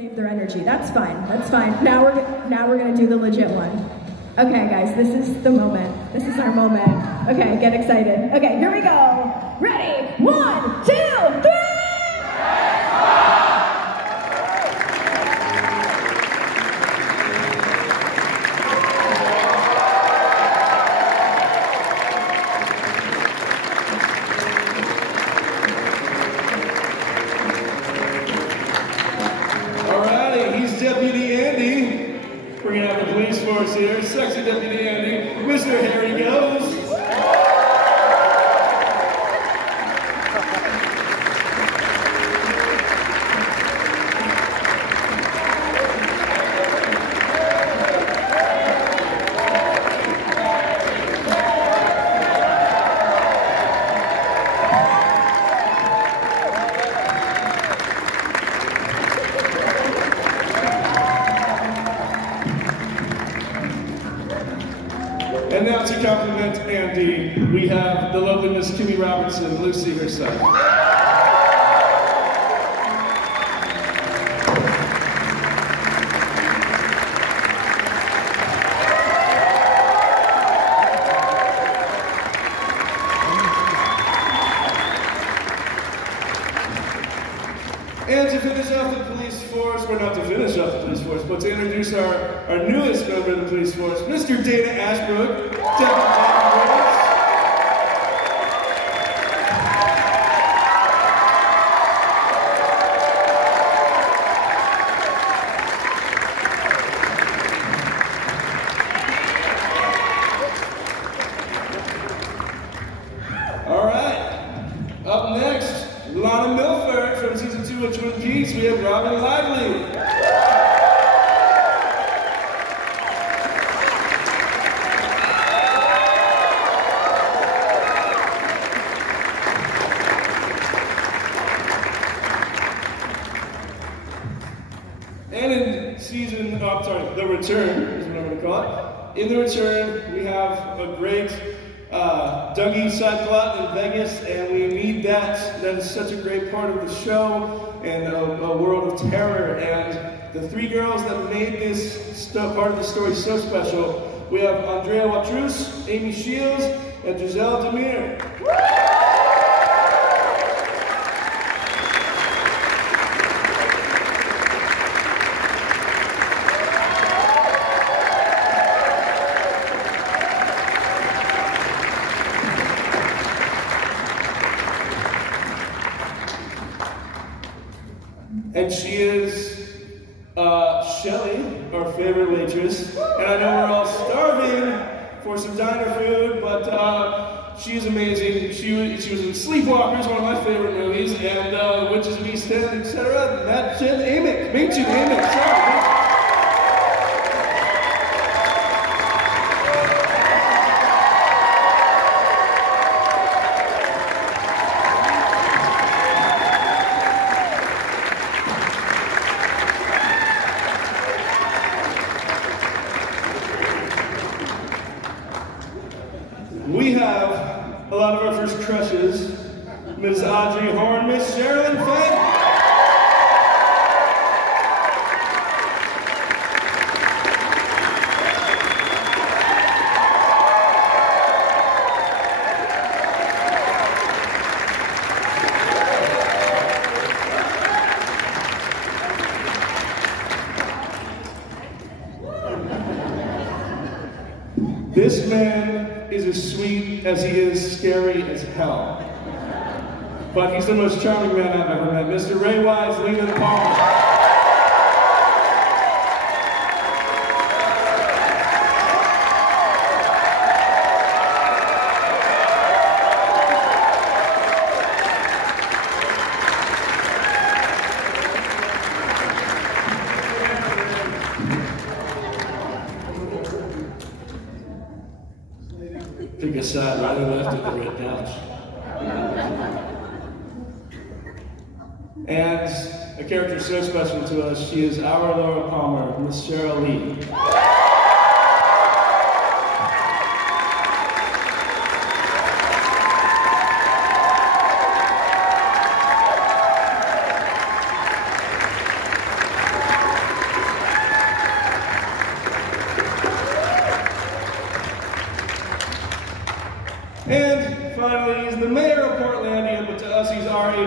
save their energy. That's fine. That's fine. Now we're gonna do the legit one. Okay, guys, this is the moment. This is our moment. Okay, get excited. Okay, here we go. Ready? 1, 2, 3. Here, sexy Deputy Andy, Mr. Harry Goes. And now to compliment Andy, we have the lovely Miss Kimmy Robertson, Lucy herself. And to finish off the police force, or not to finish off the police force, but to introduce our newest member of the police force, Mr. Dana Ashbrook, Deputy All right, up next, Lana Milford from season 2 of Twin Peaks. We have Robin Lively. And in The Return, is what I'm going to call it. In The Return, we have a great Dougie Cyclot in Vegas, and we need that. That is such a great part of the show, and a world of terror. And the three girls that made this part of the story so special, we have Andrea Watrous, Amy Shields, and Giselle Demir. And she is Shelly, our favorite waitress. And I know we're all starving for some diner food, but she is amazing. She was in Sleepwalkers, one of my favorite movies, and Witches of East End, etc. That's Jen Amick. Meet you, Amick. Sorry. We have a lot of our first crushes. Ms. Audrey Horn, Miss Sherilyn Fenn. This man is as sweet as he is scary as hell. But he's the most charming man I've ever met. Mr. Ray Wise, Leland Palmer. Pick a side, right or left of the red couch. And a character so special to us, she is our Laura Palmer, Miss Cheryl Lee.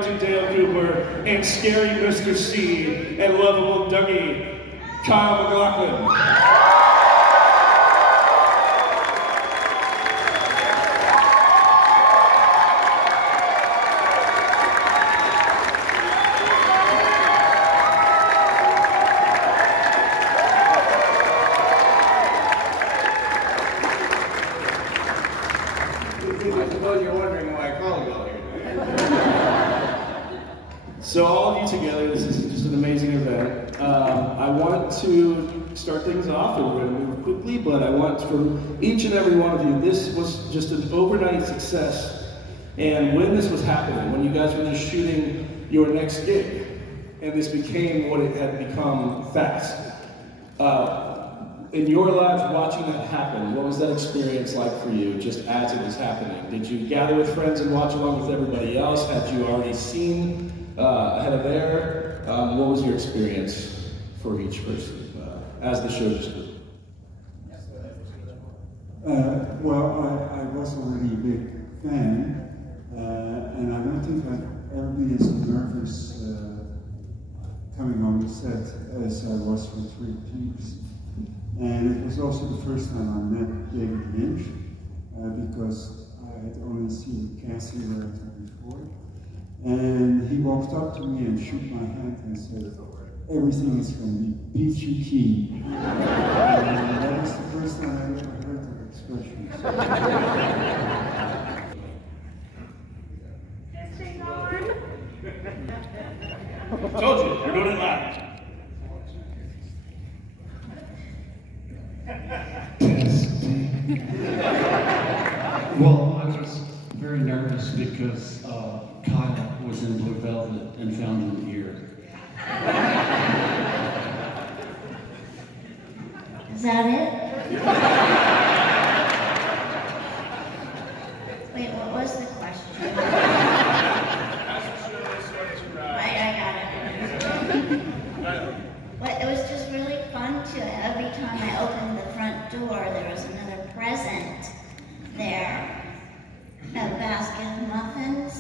talented Dale Cooper, and scary Mr. C, and lovable Dougie, Kyle McLaughlin. I suppose you're wondering why I called you all here tonight. So all of you together, this is just an amazing event. I want to start things off, and we're going to move quickly, but I want for each and every one of you, this was just an overnight success. And when this was happening, when you guys were just shooting your next gig, and this became what it had become fast, in your lives, watching that happen, what was that experience like for you, just as it was happening? Did you gather with friends and watch along with everybody else? Had you already seen ahead of there? What was your experience for each person as the show just moved? Well, I was already a big fan, and I don't think I've ever been as nervous coming on the set as I was for Twin Peaks. And it was also the first time I met David Lynch, because I had only seen the casting director before. And he walked up to me and shook my hand and said, "Everything is going to be peachy keen." And that was the first time I ever heard that expression. Told you, you're doing it live. Well, I was very nervous because Kyle was in Blue Velvet and found him here. Is that it? Wait, what was the question? Right, I got it. But it was just really fun to, every time I opened the front door, there was another present there. A basket of muffins,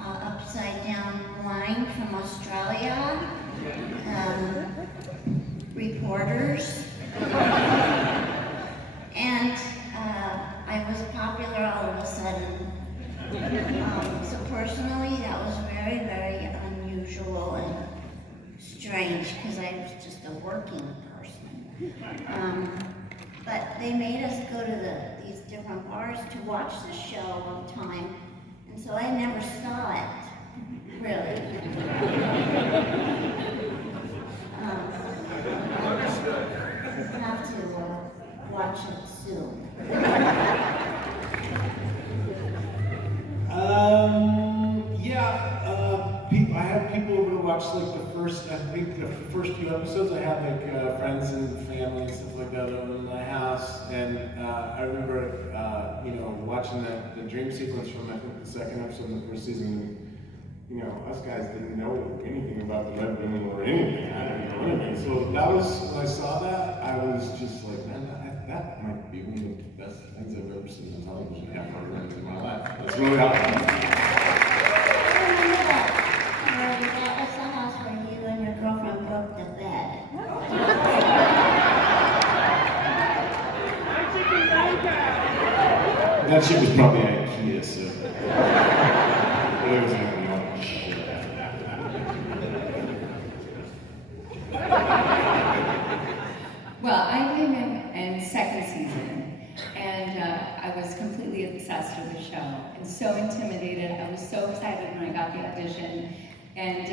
upside down wine from Australia, reporters, and I was popular all of a sudden. So personally, that was very, very unusual and strange because I was just a working person. But they made us go to these different bars to watch the show all the time, and so I never saw it, really. I'll have to watch it soon. I had people over to watch like the first few episodes. I had like friends and family and stuff like that over in my house, and I remember watching the dream sequence from I think the second episode of the first season. And, us guys didn't know anything about the Red Women or anything. I didn't know anything. So that was when I saw that, I was just like, man, that might be one of the best things I've ever seen on television ever in my life. That's really awesome. That was the house where you and your girlfriend broke the bed. That shit was probably IKEA, so. It was like, no shit. Well, I came in second season, and I was completely obsessed with the show and so intimidated. I was so excited when I got the audition, and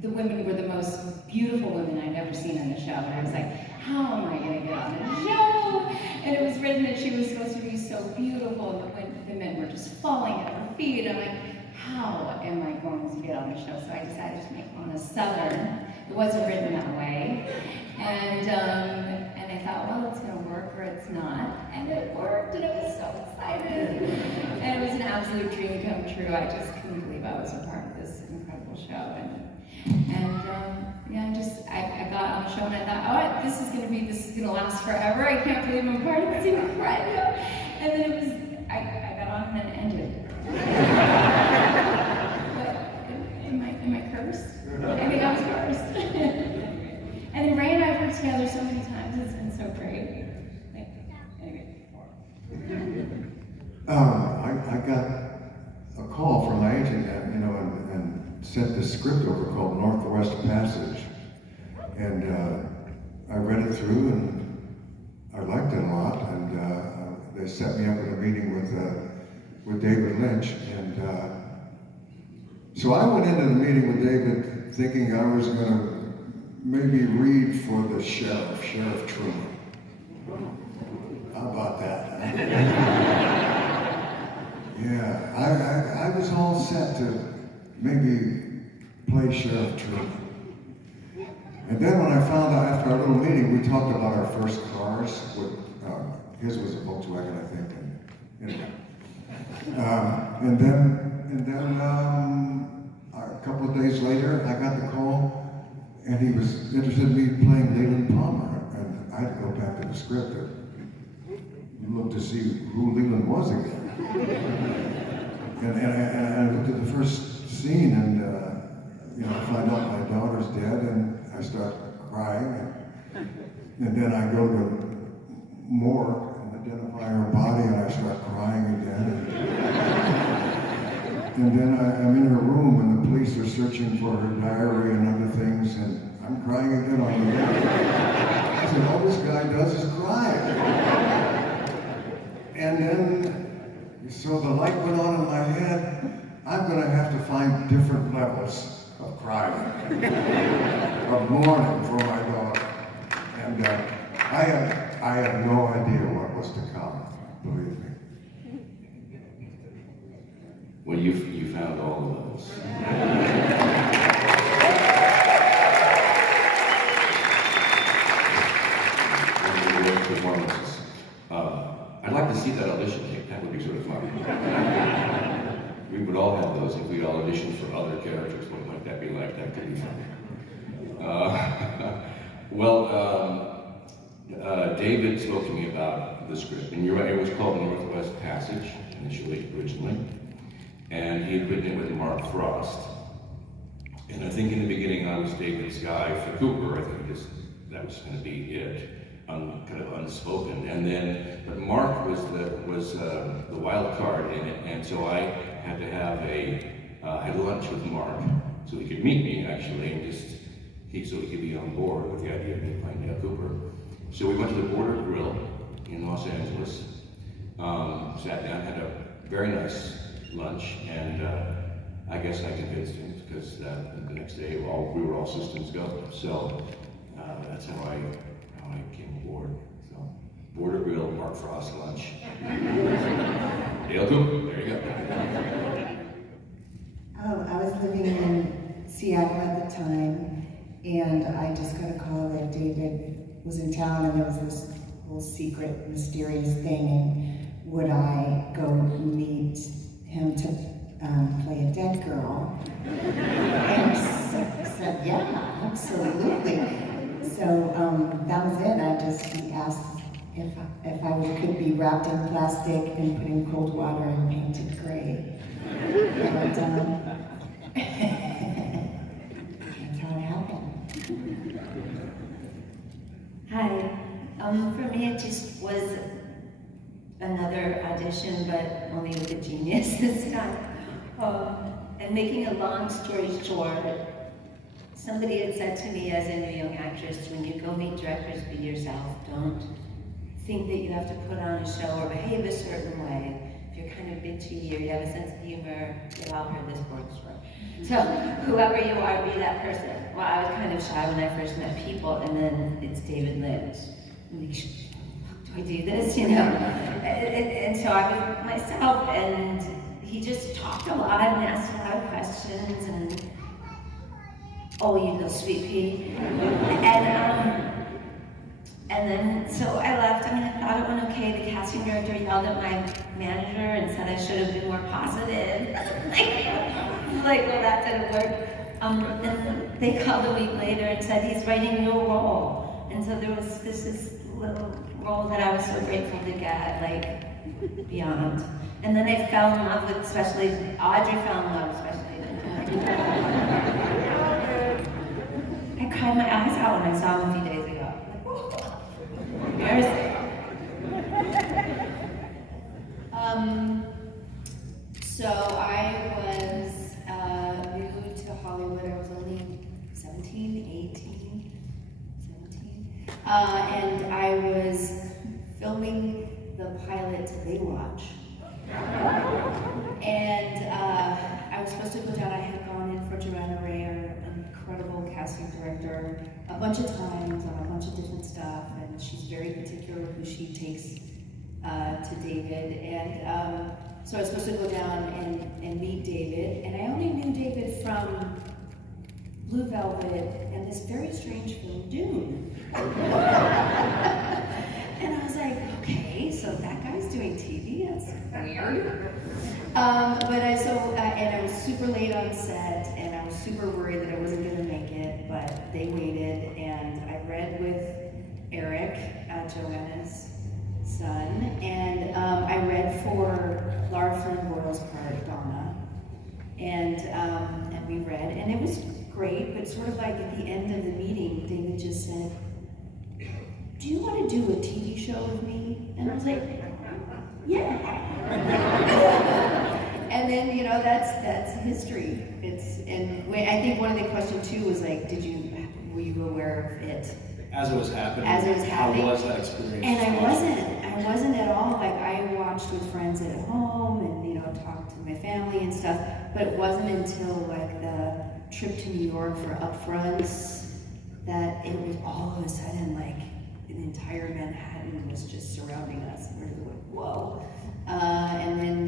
the women were the most beautiful women I'd ever seen on the show. And I was like, how am I going to get on the show? And it was written that she was supposed to be so beautiful, and the men were just falling at her feet. I'm like, how am I going to get on the show? So I decided to make Mona Southern. It wasn't written that way. And I thought, well, it's going to work or it's not. And it worked, and I was so excited. And it was an absolute dream come true. I just couldn't believe I was a part of this incredible show. I got on the show and I thought, this is going to last forever. I can't believe I'm part of this incredible. And then I got on and then it ended. But And I read it through, and I liked it a lot. And they set me up with a meeting with David Lynch. And so I went into the meeting with David thinking I was going to maybe read for the sheriff, Sheriff Truman. How about that? Yeah, I was all set to maybe play Sheriff Truman. And then when I found out after our little meeting, we talked about our first cars. His was a Volkswagen, I think. And then a couple of days later, I got the call, and he was interested in me playing Leland Palmer. And I had to go back to the script and look to see who Leland was again. And I looked at the first scene, and I find out my daughter's dead, and I start crying. And then I go to the morgue and identify her body, and I start crying again. And then I'm in her room, and the police are searching for her diary and other things, and I'm crying again on the bed. I said, all this guy does is cry. And then, so the light went on in my head. I'm going to have to find different levels of crying, of mourning for my daughter. And I had no idea what was to come, believe me. Well, you found all of those. Performances. I'd like to see that audition tape. That would be sort of fun. We would all have those if we all auditioned for other characters. What might that be like? That could be fun. David spoke to me about the script, and you're right, it was called Northwest Passage initially, originally, and he had written it with Mark Frost. And I think in the beginning I was David's guy for Cooper. I think that was going to be it, kind of unspoken. And then, but Mark was the wild card in it, and so I had to have had lunch with Mark so he could meet me actually, and so he could be on board with the idea of me playing Dale Cooper. So we went to the Border Grill in Los Angeles, sat down, had a very nice lunch, and I guess I convinced him because the next day we were all systems go. So that's how I came aboard. So Border Grill, Mark Frost lunch. Dale Cooper, there you go. I was living in Seattle at the time, and I just got a call that David was in town, and there was this whole secret, mysterious thing, and would I go meet him to play a dead girl? And I said, yeah, absolutely. So that was it. He asked if I could be wrapped in plastic and put in cold water and painted gray. And that's how it happened. Hi. For me, it just was another audition, but only with a genius this time. And making a long story short, somebody had said to me as a new young actress, when you go meet directors, be yourself. Don't think that you have to put on a show or behave a certain way. If you're kind of bitchy or you have a sense of humor, you've all heard this word before. So whoever you are, be that person. Well, I was kind of shy when I first met people, and then it's David Lynch. I'm like, do I do this, you know? And so I was myself, and he just talked a lot and asked a lot of questions, and oh, you little sweet pea. And then, so I left. I mean, I thought it went okay. The casting director yelled at my manager and said I should have been more positive. like, well, that didn't work. And they called a week later and said, he's writing your role. And so there was this little role that I was so grateful to get, like, beyond. And then I fell in love with, especially, Audrey fell in love, especially. I cried my eyes out when I saw him a few days ago. Embarrassing. So I was new to Hollywood. I was only 17, 18. And I was filming the pilot to Baywatch. And I was supposed to go down. I had gone in for Joanna Ray, an incredible casting director, a bunch of times on a bunch of different stuff, and she's very particular who she takes to David. And so I was supposed to go down and meet David, and I only knew David from Blue Velvet and this very strange film, Dune. And I was like, okay, so that guy's doing TV, that's weird. And I was super late on set, and I was super worried that I wasn't gonna make it, but they waited, and I read with Eric, Joanna's son, and I read for Lara Flynn Boyle's part, Donna, and we read, and it was great, but sort of like at the end of the meeting, David just said, do you want to do a TV show with me? And I was like, yeah. And then, you know, that's history. I think one of the questions too was like, were you aware of it? As it was happening. As it was happening. How was that experience? And I wasn't at all. Like, I watched with friends at home and, you know, talked to my family and stuff, but it wasn't until like the trip to New York for upfronts that it was all of a sudden like the entire Manhattan was just surrounding us. And we were like, whoa. And then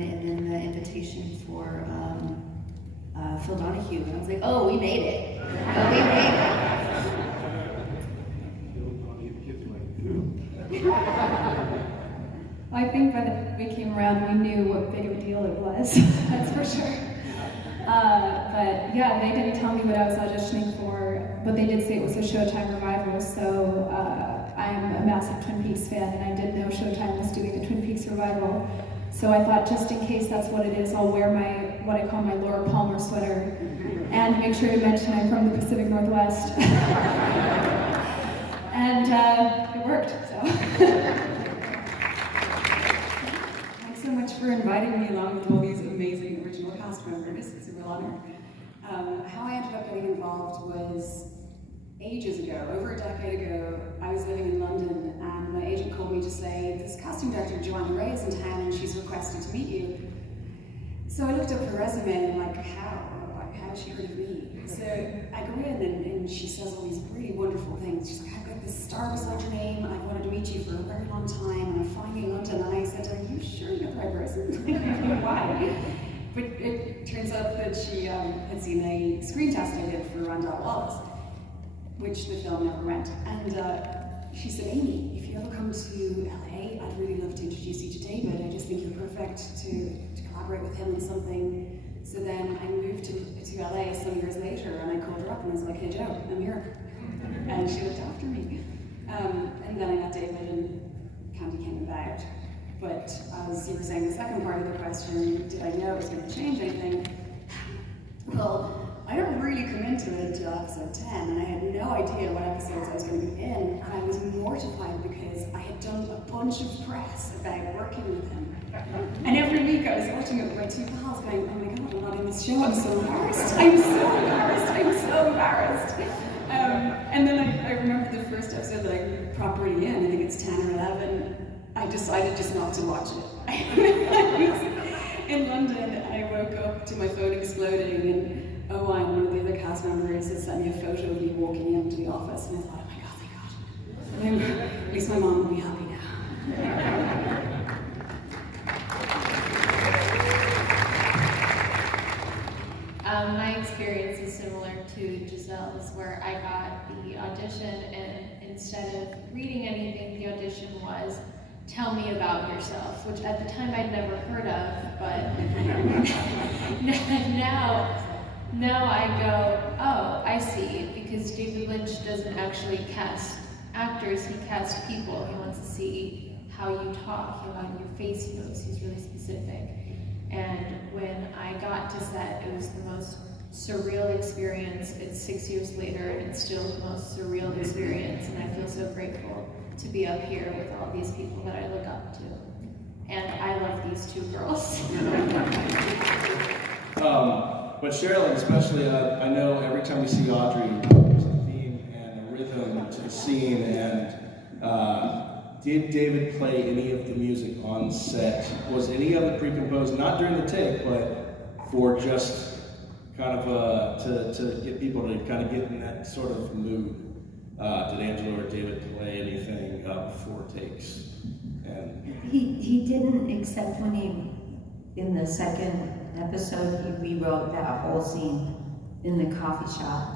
the invitation for Phil Donahue. And I was like, oh, we made it. Oh, we made it. I think by the time we came around, we knew what big of a deal it was. That's for sure. But yeah, they didn't tell me what I was auditioning for, but they did say it was a Showtime revival, so I'm a massive Twin Peaks fan, and I did know Showtime was doing a Twin Peaks revival. So I thought, just in case that's what it is, I'll wear what I call my Laura Palmer sweater, and make sure to mention I'm from the Pacific Northwest. And it worked, so. Thanks so much for inviting me along with all these amazing original cast members. It's a real honor. How I ended up getting involved was ages ago, over a decade ago. I was living in London, and my agent called me to say, this casting director, Joanna Ray, is in town, and she's requested to meet you. So I looked up her resume, and like, how has she heard of me? So I go in, and she says all these really wonderful things. She's like, I've got this star beside your name, and I've wanted to meet you for a very long time, and I'm flying in London. And I said, are you sure you're the right person? Why? But it turns out that she had seen a screen test I did for Randall Wallace, which the film never went. And she said, Amy, if you ever come to LA, I'd really love to introduce you to David. I just think you're perfect to collaborate with him on something. So then I moved to LA some years later, and I called her up and I was like, hey Joe, I'm here. And she looked after me. And then I met David, and Candy came about. But as you were saying, the second part of the question, did I know it was going to change anything? Well, I didn't really come into it until episode 10, and I had no idea what episodes I was going to be in, and I was mortified because I had done a bunch of press about working with him. And every week I was watching it with my two pals going, oh my god, I'm not in this show, I'm so embarrassed, I'm so embarrassed, I'm so embarrassed. And then I remember the first episode that I popped really in, I think it's 10 or 11, I decided just not to watch it. I was in London, I woke up to my phone exploding, and one of the other cast members had sent me a photo of me walking into the office, and I thought, oh my god, thank God. At least my mom will be happy now. My experience is similar to Giselle's, where I got the audition, and instead of reading anything, the audition was, tell me about yourself, which at the time I'd never heard of, but now I go, oh, I see, because David Lynch doesn't actually cast actors, he casts people. He wants to see how you talk, how your face moves. He's really specific. And when I got to set, it was the most surreal experience. It's 6 years later, and it's still the most surreal experience, and I feel so grateful to be up here with all these people that I look up to. And I love these two girls. But Sherilyn, especially, I know every time we see Audrey, there's a theme and a rhythm to the scene, and did David play any of the music on set? Was any of it pre-composed, not during the take, but for just kind of to get people to kind of get in that sort of mood? Did Angelo or David play anything before takes? And He didn't, except when in the second episode, he rewrote that whole scene in the coffee shop,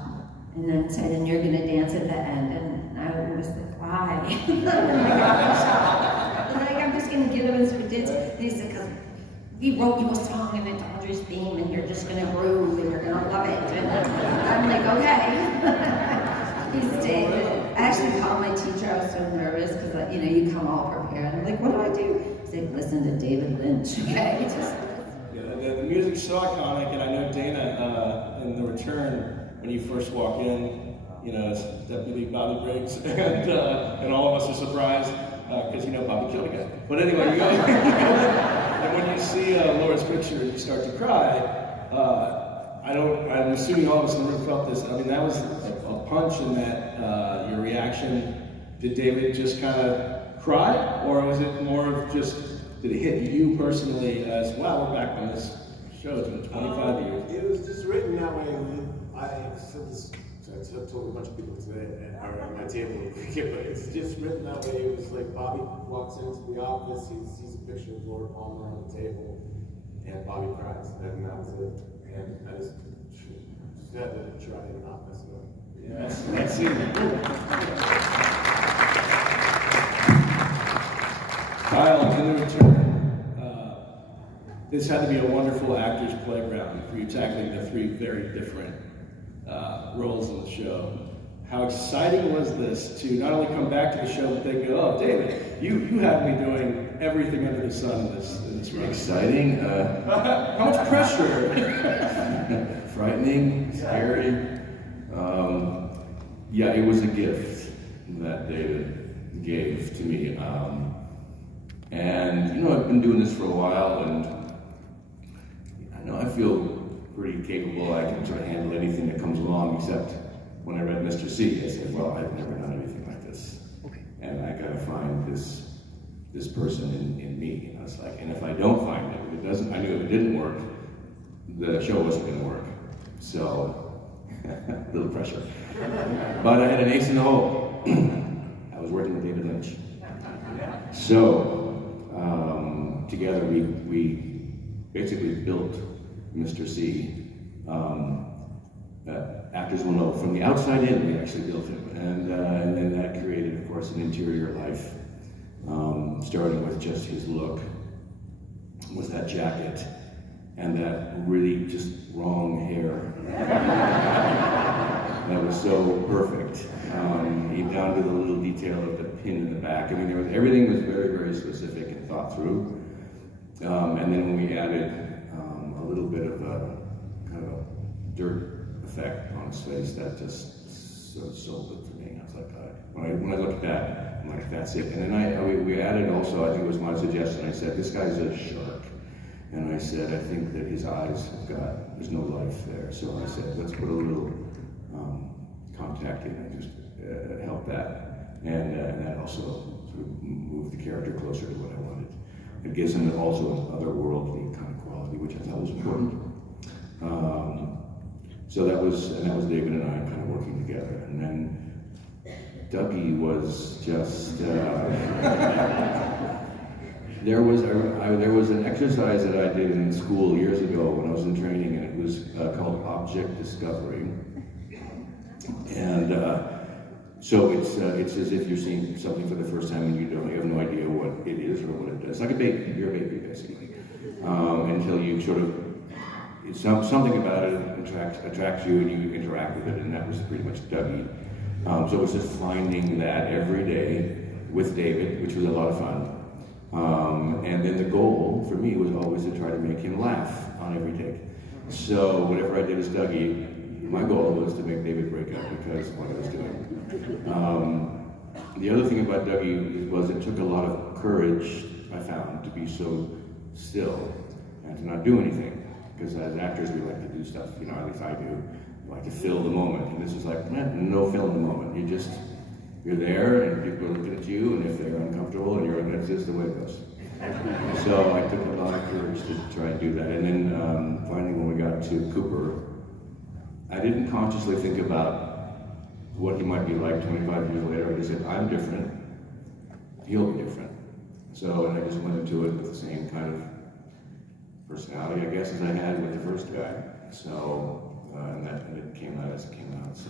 and then said, and you're gonna dance at the end, and I was like, why? In the coffee shop. And like, I'm just gonna give him his dance. And he said, because we wrote you a song and it's Audrey's theme, and you're just gonna groove, and you're gonna love it. And I'm like, okay. He's David. I actually called my teacher. I was so nervous because, you know, you come all prepared. I'm like, what do I do? He's like, listen to David Lynch, okay? yeah, the music's so iconic, and I know Dana in The Return, when you first walk in, you know, it's Deputy Bobby Briggs, and all of us are surprised because you know Bobby killed a guy. But anyway, you go in, and when you see Laura's picture, you start to cry. I'm assuming all of us in the room felt this. I mean, that was a punch in that, your reaction. Did David just kind of cry? Or was it more of just, did it hit you personally as, wow, we're back on this show, it's been 25 years. It was just written that way. I said this, I told a bunch of people today at my table, but it's just written that way. It was like Bobby walks into the office, he sees a picture of Laura Palmer on the table, and Bobby cries, and that was it. And I just had to try and not mess it up. Yes, that's it. Kyle, in The Return, this had to be a wonderful actor's playground for you tackling the three very different roles in the show. How exciting was this to not only come back to the show, but they go, oh, David, you have me doing everything under the sun in this run. Exciting. How much pressure? Frightening, scary. Yeah, it was a gift that David gave to me. And you know, I've been doing this for a while, and I know I feel pretty capable. I can sort of handle anything that comes along, except when I read Mr. C, I said, well, I've never done anything like this. Okay. And I gotta find this person in me. And I was like, and if I don't find it, if it doesn't, I knew if it didn't work, the show wasn't gonna work. So, a little pressure. But I had an ace in the hole. I was working with David Lynch. So, together we basically built Mr. C. Actors will know from the outside in, we actually built him. And then that created, of course, an interior life, starting with just his look, with that jacket, and that really just wrong hair. That was so perfect. Down to the little detail of the pin in the back. I mean, everything was very, very specific and thought through. And then when we added a little bit of a kind of a dirt effect on his face, that just sold it for me. I was like, when I look at that, I'm like, that's it. And then we added also, I think it was my suggestion, I said, this guy's a shark. And I said, I think that his eyes there's no life there. So I said, let's put a little contact in and just help that. And that also sort of moved the character closer to what I wanted. It gives him also an otherworldly kind of quality, which I thought was important. So that was David and I kind of working together. And then Dougie was just, there was an exercise that I did in school years ago when I was in training, and it was called object discovery. And so it's as if you're seeing something for the first time and you have no idea what it is or what it does. Like a baby, you're a baby basically, until you sort of something about it attracts you and you interact with it, and that was pretty much Dougie. So it was just finding that every day with David, which was a lot of fun. And then the goal for me was always to try to make him laugh on every take. So whatever I did as Dougie, my goal was to make David break up because of what I was doing. The other thing about Dougie was it took a lot of courage, I found, to be so still and to not do anything. Because as actors, we like to do stuff, at least I do. We like to fill the moment. And this was like, no fill in the moment. You just You're there, and people are looking at you, and if they're uncomfortable, and that's just the way it goes. So I took a lot of courage to try and do that. And then finally, when we got to Cooper, I didn't consciously think about what he might be like 25 years later. I just said, I'm different, he'll be different. So, and I just went into it with the same kind of personality, I guess, as I had with the first guy. So, and it came out as it came out. So,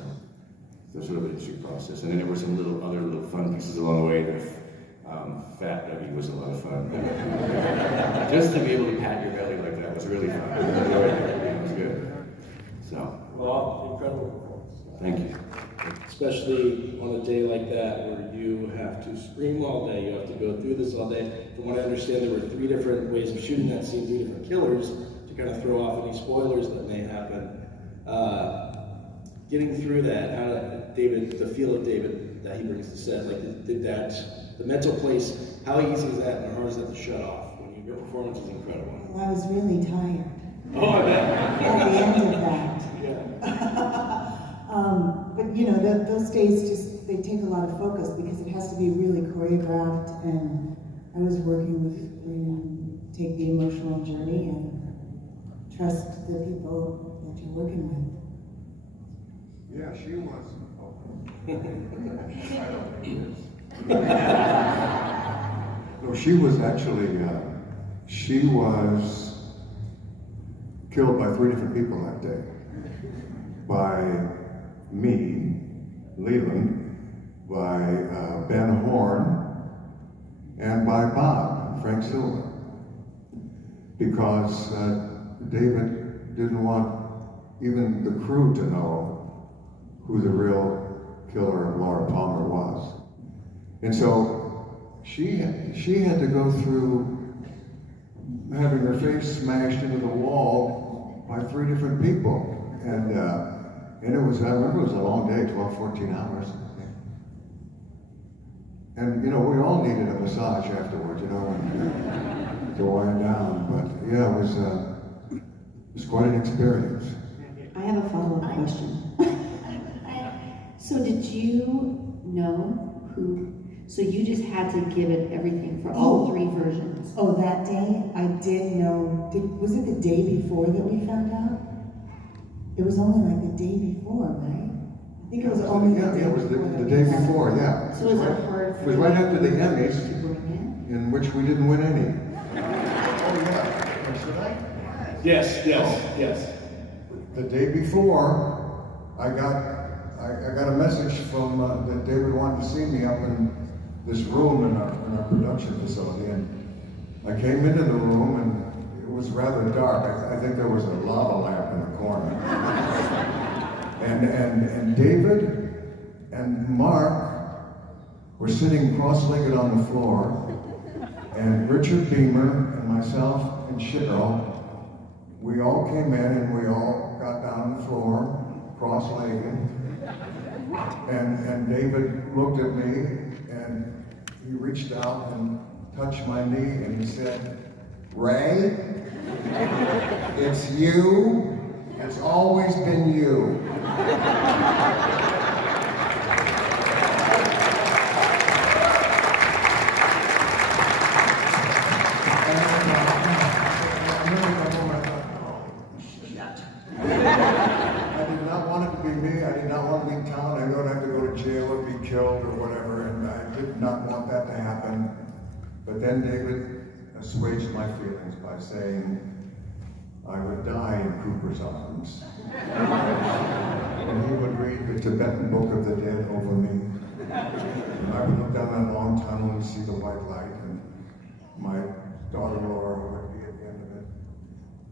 it was sort of an interesting process. And then there were some other little fun pieces along the way. Fat Dougie was a lot of fun. Just to be able to pat your belly like that was really fun. It was good. So. Well, incredible performance. Thank you. Especially on a day like that where you have to scream all day, you have to go through this all day. From what I understand, there were 3 different ways of shooting that scene, 3 different killers to kind of throw off any spoilers that may happen. Getting through that, how David, the feel of David that he brings to set, like did that, the mental place, how easy is that and how hard is that to shut off when your performance is incredible? Well, I was really tired. Oh, I bet. At the end of that. But you know, those days they take a lot of focus because it has to be really choreographed, and I was working with take the emotional journey and trust the people that you're working with. Yeah, she was. No, she was actually, she was killed by 3 different people that day. By me, Leland, by Ben Horn, and by Bob, Frank Silva. Because David didn't want even the crew to know who the real killer of Laura Palmer was. And so she had to go through having her face smashed into the wall by 3 different people. And it was, I remember it was a long day, 12, 14 hours. And you know, we all needed a massage afterwards, you know, and to wind down. But yeah, it was quite an experience. I have a follow-up question. So did you know who, so you just had to give it everything for all 3 versions? Oh, that day, I did know, was it the day before that we found out? It was only like the day before, right? I think it was only the day before. Yeah, it was the day before, yeah. So is it hard for It was right after the Emmys, in which we didn't win any. Yes. The day before, I got a message from that David wanted to see me up in this room in our production facility, and I came into the room and it was rather dark. I think there was a lava lamp in the corner, and David and Mark were sitting cross-legged on the floor, and Richard Beamer and myself and Cheryl, we all came in and we all got down on the floor, cross-legged, and David looked at me and he reached out and touched my knee and he said, "Ray, it's you. It's always been you." Killed or whatever, and I did not want that to happen. But then David assuaged my feelings by saying I would die in Cooper's arms. And he would read the Tibetan Book of the Dead over me. And I would look down that long tunnel and see the white light, and my daughter Laura would be at the end of it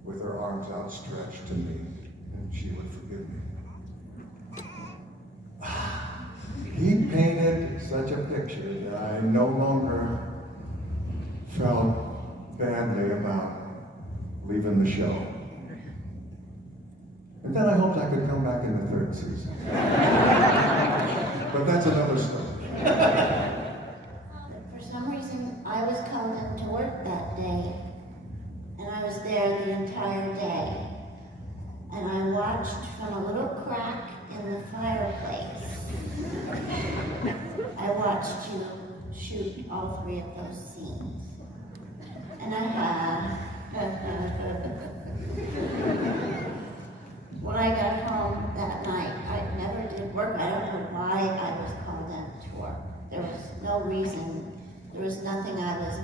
with her arms outstretched to me, and she would forgive me. He painted such a picture that I no longer felt badly about leaving the show. And then I hoped I could come back in the 3rd season. But that's another story. For some reason, I was called into work that day, and I was there the entire day. And I watched from a little crack in the fireplace watched you shoot all 3 of those scenes. And I had, when I got home that night, I never did work. I don't know why I was called in to work. There was no reason. There was nothing I was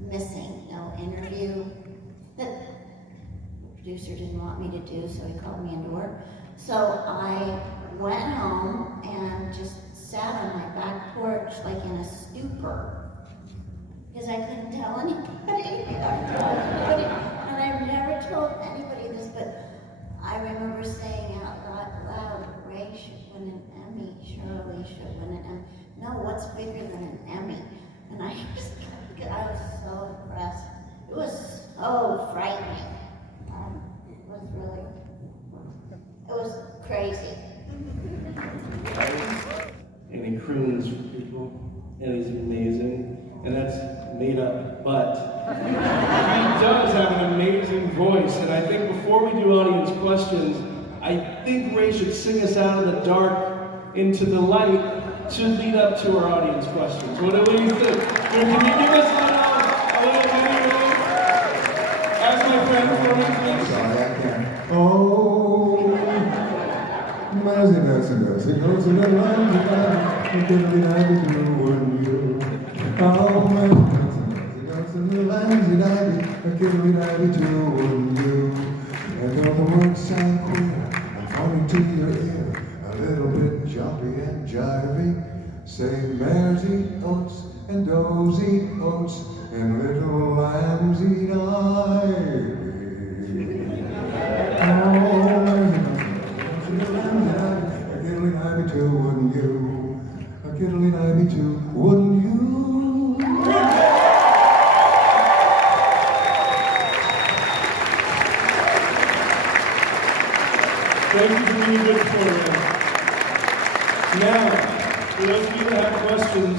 missing. No interview that the producer didn't want me to do, so he called me into work. So I went home and just sat on my back porch like in a stupor because I couldn't tell anybody. And I never told anybody this, but I remember saying out loud, Ray should win an Emmy, Shirley should win an Emmy. No, what's bigger than an Emmy? And I was so impressed. It was so frightening. It was crazy. And he croons for people, and he's amazing, and that's made up, but he does have an amazing voice, and I think before we do audience questions, I think Ray should sing us out of the dark into the light to lead up to our audience questions. What do you think? Can you give us a little Ray? Ask my friend for me, please. Sorry, I can't. Oh, mercy, mercy, mercy, goes to the land of God. You can be like you when you. Oh, mercy, mercy, mercy, goes to the land of God. You can be like you when you. And all the words sound queer and funny to your ear. A little bit jumpy and jivey. Say mares eat oats and does eat oats and little lambs eat ivy. Oh, Kiddly Ivy too, wouldn't you? A Kiddly Ivy too, wouldn't you? Thank you for being a good supporter. Now, for those of you that have questions,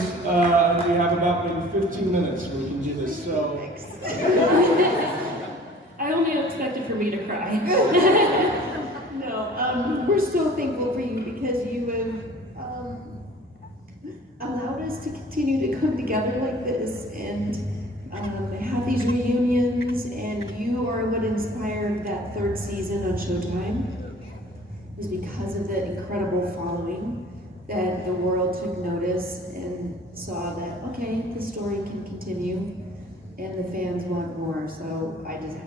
we have about maybe 15 minutes where we can do this, so. I only expected for me to cry. No, we're so thankful for you because you have allowed us to continue to come together like this and have these reunions, and you are what inspired that 3rd season on Showtime. It was because of the incredible following that the world took notice and saw that, okay, the story can continue and the fans want more. So I just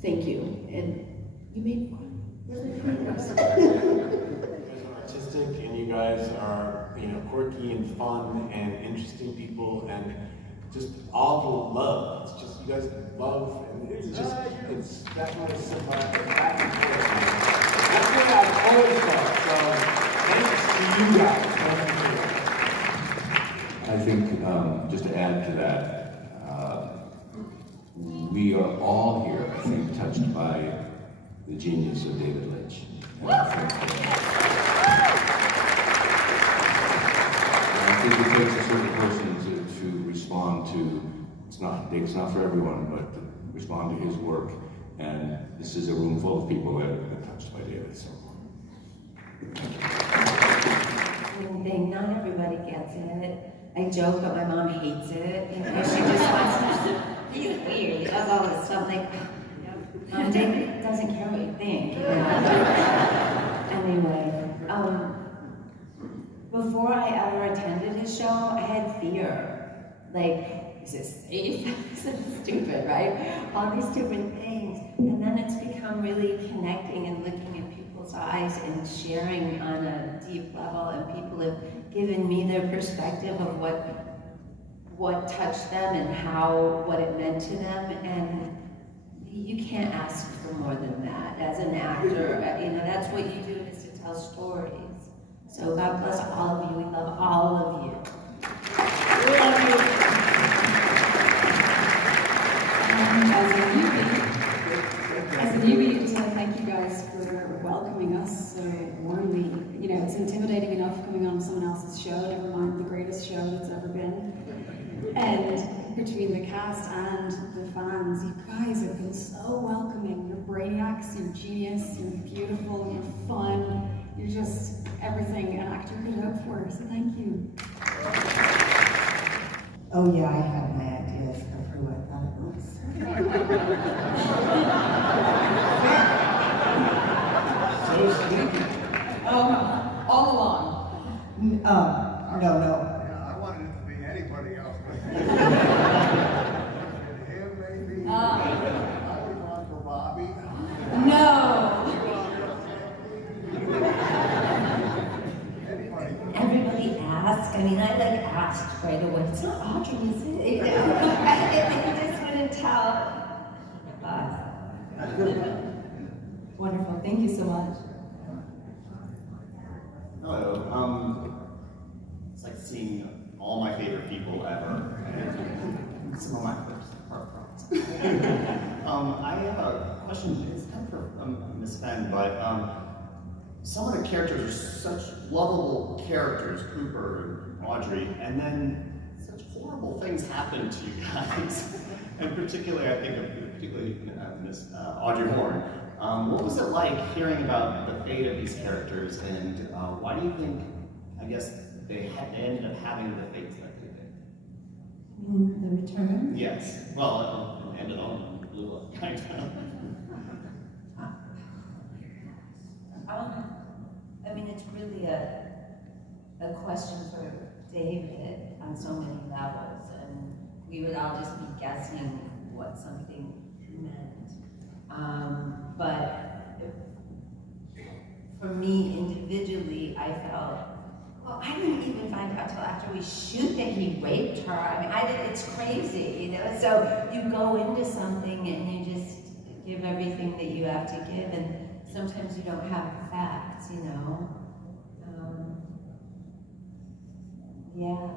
thank you. And you made really progress. You guys are artistic, and you guys are, quirky and fun and interesting people, and just all the love. It's just you guys love, and it's definitely symbolic back and forth. That's what I've always thought. So thanks to you guys. I think, just to add to that, we are all here, I think, touched by the genius of David Lynch. And I think it takes a certain person to respond to, it's not for everyone, but to respond to his work. And this is a room full of people that are touched by David. So. Not everybody gets it. I joke, but my mom hates it. She just wants to, he's weird, he does all this stuff, like, David doesn't care what you think. Anyway, before I ever attended his show, I had fear. Like, is it safe? This is stupid, right? All these stupid things. And then it's become really connecting and looking at people's eyes and sharing on a deep level, and people have given me their perspective of what touched them and what it meant to them, and you can't ask for more than that. As an actor, that's what you do, is to tell stories. So God bless all of you. We love all of you. We love you. As a newbie, I just want to thank you guys for welcoming us so warmly. It's intimidating enough coming on someone else's show, never mind the greatest show that's ever been. And between the cast and the fans, you guys have been so welcoming. You're brainiacs, you're genius, you're beautiful, you're fun, you're just everything an actor could hope for. So thank you. Oh yeah, I had my ideas of who I thought it was. So sneaky. All along. No. I wanted it to be anybody else. Him, maybe. I would have gone for Bobby. No. Everybody asked. I mean, I asked right away. It's not Audrey, is it? You know, I just wouldn't tell us. Wonderful. Thank you so much. Hello. It's like seeing all my favorite people ever, and some of my heartthrobbs. I have a question. It's kind of for Miss Fenn, but some of the characters are such lovable characters, Cooper and Audrey, and then such horrible things happen to you guys. And particularly, I think of Miss Audrey Horne. What was it like hearing about the fate of these characters, and why do you think, I guess, they ended up having the fates that they did? The return? Yes. Well, it ended on blew up, kind of. I mean, it's really a question for David on so many levels, and we would all just be guessing what something meant. But for me individually, I felt, well, I didn't even find out till after we shoot that he raped her. I mean, it's crazy, you know? So you go into something and you just give everything that you have to give, and sometimes you don't have the facts, you know? Yeah.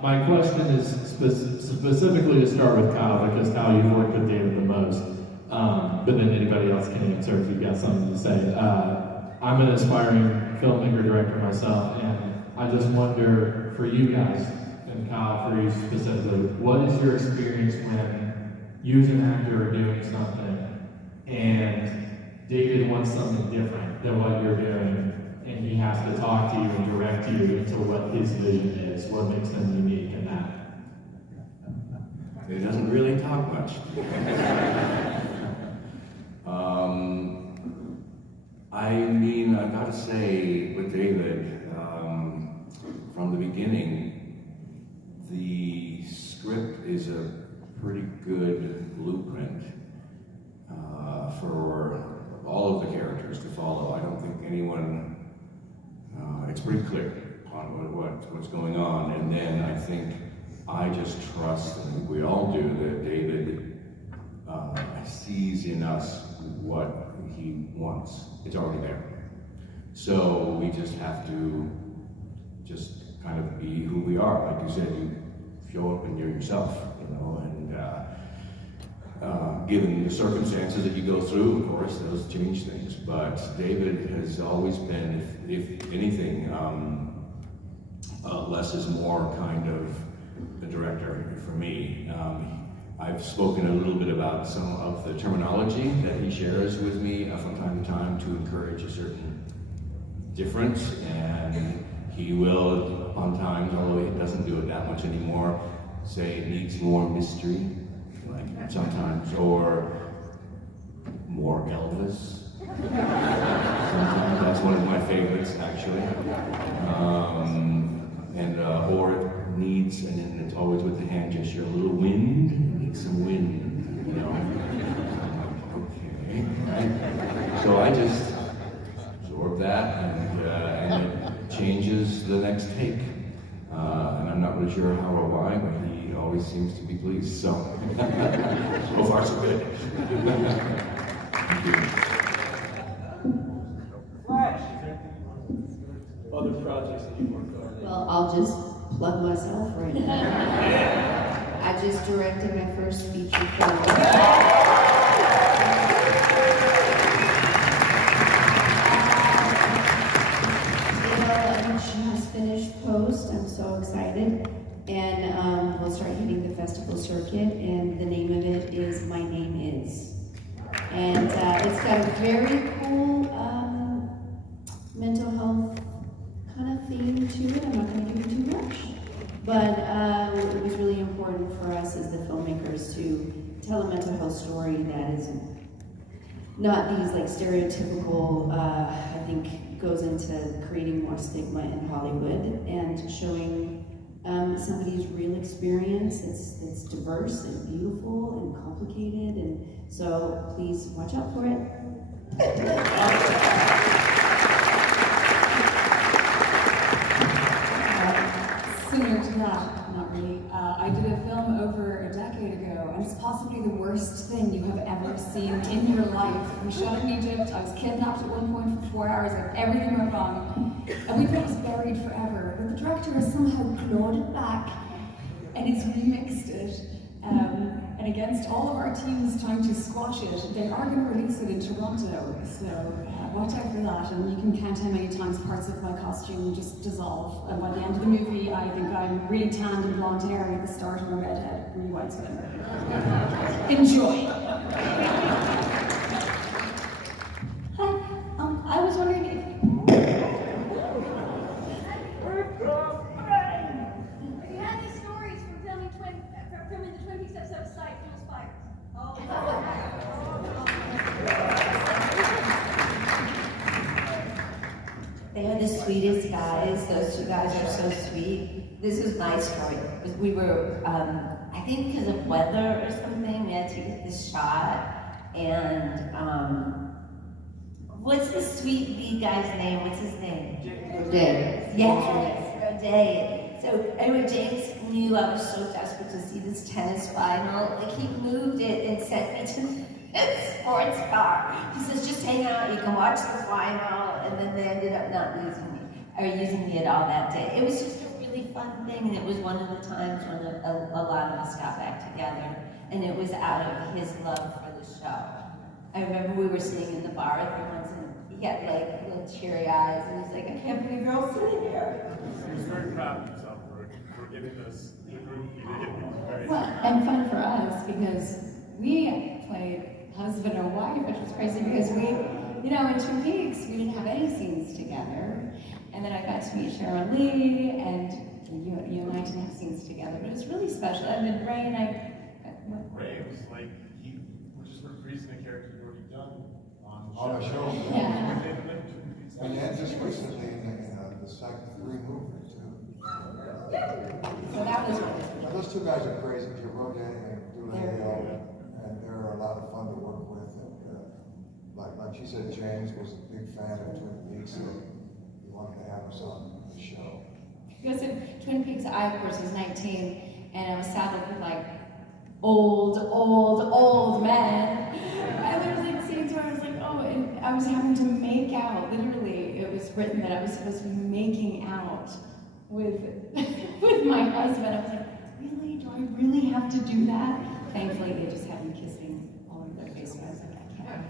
My question is specifically to start with Kyle, because Kyle, you've worked with David the most. But then anybody else can answer if you've got something to say. I'm an aspiring filmmaker director myself, and I just wonder, for you guys, and Kyle, for you specifically, what is your experience when you as an actor are doing something and David wants something different than what you're doing, and he has to talk to you and direct you into what his vision is, what makes him unique in that? He doesn't really talk much. I mean, I've got to say, with David, from the beginning, the script is a pretty good blueprint for all of the characters to follow. I don't think anyone, it's pretty clear on what's going on, and then I think I just trust, and I think we all do, that David sees in us what he wants. It's already there. So we just have to just kind of be who we are. Like you said, you show up and you're yourself, you know, and given the circumstances that you go through, of course, those change things. But David has always been, if anything, less is more kind of the director for me. I've spoken a little bit about some of the terminology that he shares with me from time to time to encourage a certain difference, and he will, on times, although he doesn't do it that much anymore, say it needs more mystery, like sometimes, or more Elvis. Sometimes that's one of my favorites, actually. Or it needs, and then it's always with the hand gesture, a little wind, it needs some wind, you know. Okay, right? So I just absorb that, and it changes the next take. And I'm not really sure how or why, but he always seems to be pleased, so so far so good. Thank you. Other projects that you worked on? Well, I'll just plug myself right now. I just directed my first feature film. Just finished post. I'm so excited. And we'll start hitting the festival circuit, and the name of it is My Name Is. And it's got a very cool mental health kind of theme to it. I'm not going to give you too much. But it was really important for us as the filmmakers to tell a mental health story that is not these like stereotypical, I think goes into creating more stigma in Hollywood and showing somebody's real experience that's diverse and beautiful and complicated, and so please watch out for it. Similar to that, not really. I did a film over a decade ago, and it's possibly the worst thing you have ever seen in your life. We shot in Egypt. I was kidnapped at one point for 4 hours, and everything went wrong. And we thought it was buried forever, but the director has somehow clawed it back, and he's remixed it. And against all of our teams trying to squash it, they are going to release it in Toronto. So watch out for that, and you can count how many times parts of my costume just dissolve. And by the end of the movie, I think I'm really tanned and blonde hair, and at the start I'm a redhead, really white skin. Enjoy. Hi, I was wondering if... If you had any stories from filming the Twin Peaks episode Sight, Fuel Spires. They are the sweetest guys. Those two guys are so sweet. This is my story. We were, I think because of weather or something, we had to get this shot. And what's the sweet lead guy's name? What's his name? Rodé. Yes, Rodé. So anyway, James knew I was so desperate to see this tennis final. Like he moved it and sent me to his sports car. He says, just hang out, you can watch the final. And then they ended up not using me at all that day. It was just a really fun thing, and it was one of the times when a lot of us got back together, and it was out of his love for the show. I remember we were sitting in the bar with him once, and he had like little teary eyes, and he's like, I can't believe you're all sitting here. He was very proud of himself for getting this. Well, and fun for us because we played husband or wife, which was crazy because we, you know, in Twin Peaks, we didn't have any scenes together. And then I got to meet Sharon Lee, and you and I didn't have scenes together, but it was really special. And then Ray and I... Ray was like, he was just reprising a character you'd already done on the show. Yeah. And just recently in the Psych 3 movie, too. So that was Those two guys are crazy, Rodé and Dulé, and they're a lot of fun to work with. And like she said, James was a big fan of Twin Peaks, and he wanted to have us on the show. Because in Twin Peaks, I, of course, was 19, and I was saddled with, like, old men. And there was, like, scenes where I was like, oh, and I was having to make out, literally, it was written that I was supposed to be making out with my husband. I was like, really? Do I really have to do that? Thankfully, they just had me kissing all over their face, and I was like, I can't.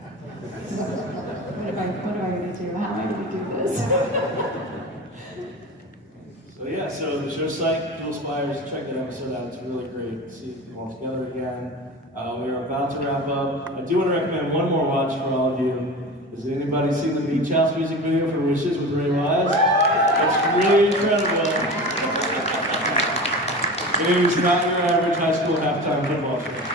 What am I going to do? How am I going to do this? So yeah, so the show Psych, Fuel Spires, check that episode out. It's really great to see you all together again. We are about to wrap up. I do want to recommend one more watch for all of you. Has anybody seen the Beach House music video for Wishes with Ray Wise? It's really incredible. It is not your average high school halftime football show.